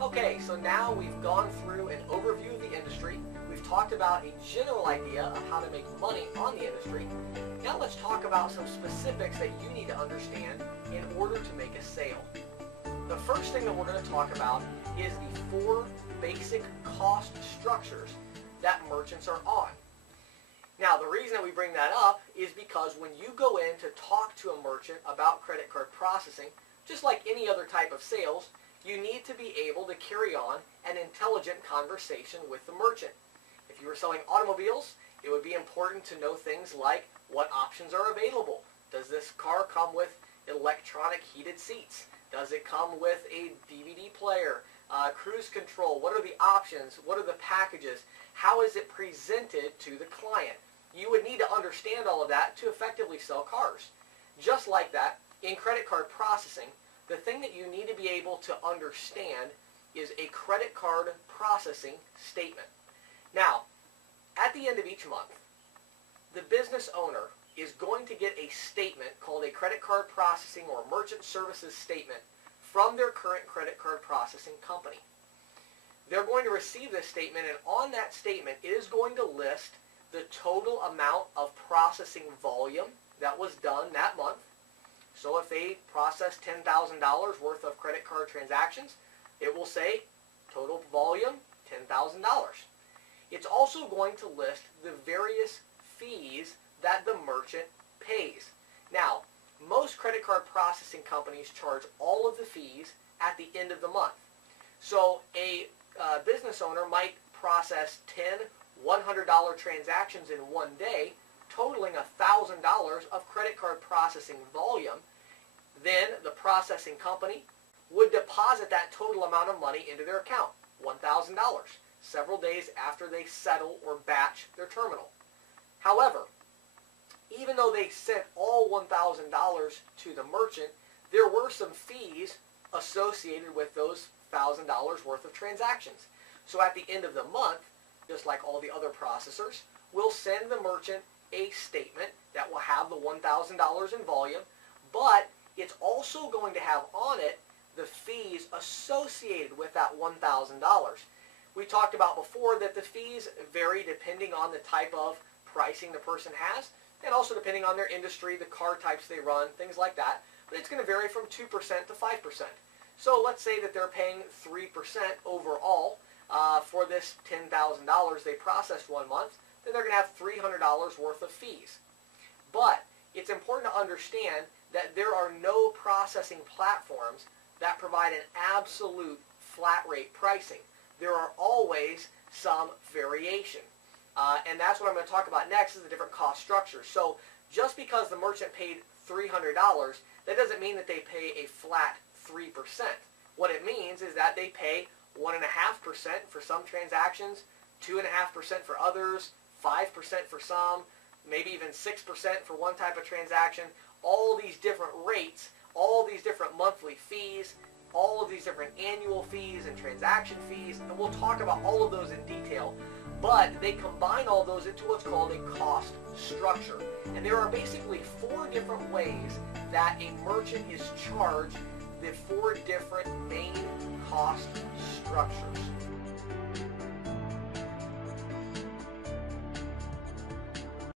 Okay, so now we've gone through an overview of the industry. We've talked about a general idea of how to make money on the industry. Now let's talk about some specifics that you need to understand in order to make a sale. The first thing that we're going to talk about is the 4 basic cost structures that merchants are on. Now, the reason that we bring that up is because when you go in to talk to a merchant about credit card processing, just like any other type of sales, you need to be able to carry on an intelligent conversation with the merchant. If you were selling automobiles, it would be important to know things like what options are available. Does this car come with electronic heated seats? Does it come with a DVD player? Cruise control? What are the options? What are the packages? How is it presented to the client? You would need to understand all of that to effectively sell cars. Just like that, in credit card processing, the thing that you need to be able to understand is a credit card processing statement. Now, at the end of each month, the business owner is going to get a statement called a credit card processing or merchant services statement from their current credit card processing company. They're going to receive this statement, and on that statement it is going to list the total amount of processing volume that was done that month. So if they processed $10,000 worth of credit card transactions, it will say total volume $10,000. It's also going to list the various fees that the merchant pays. Now, most credit card processing companies charge all of the fees at the end of the month. So a business owner might process 10 $100 transactions in one day, totaling $1,000 of credit card processing volume. Then the processing company would deposit that total amount of money into their account, $1,000, several days after they settle or batch their terminal. However, even though they sent all $1,000 to the merchant, there were some fees associated with those $1,000 worth of transactions. So at the end of the month, just like all the other processors, we'll send the merchant a statement that will have the $1,000 in volume, but it's also going to have on it the fees associated with that $1,000. We talked about before that the fees vary depending on the type of pricing the person has, and also depending on their industry, the car types they run, things like that. But it's going to vary from 2% to 5%. So let's say that they're paying 3% overall for this $10,000 they processed one month, then they're going to have $300 worth of fees. But it's important to understand that there are no processing platforms that provide an absolute flat rate pricing. There are always some variation. And that's what I'm going to talk about next, is the different cost structures. So just because the merchant paid $300, that doesn't mean that they pay a flat 3%. What it means is that they pay 1.5% for some transactions, 2.5% for others, 5% for some, maybe even 6% for one type of transaction. All these different rates, all these different monthly fees, all of these different annual fees and transaction fees, and we'll talk about all of those in detail. But they combine all those into what's called a cost structure. And there are basically 4 different ways that a merchant is charged the 4 different main cost structures.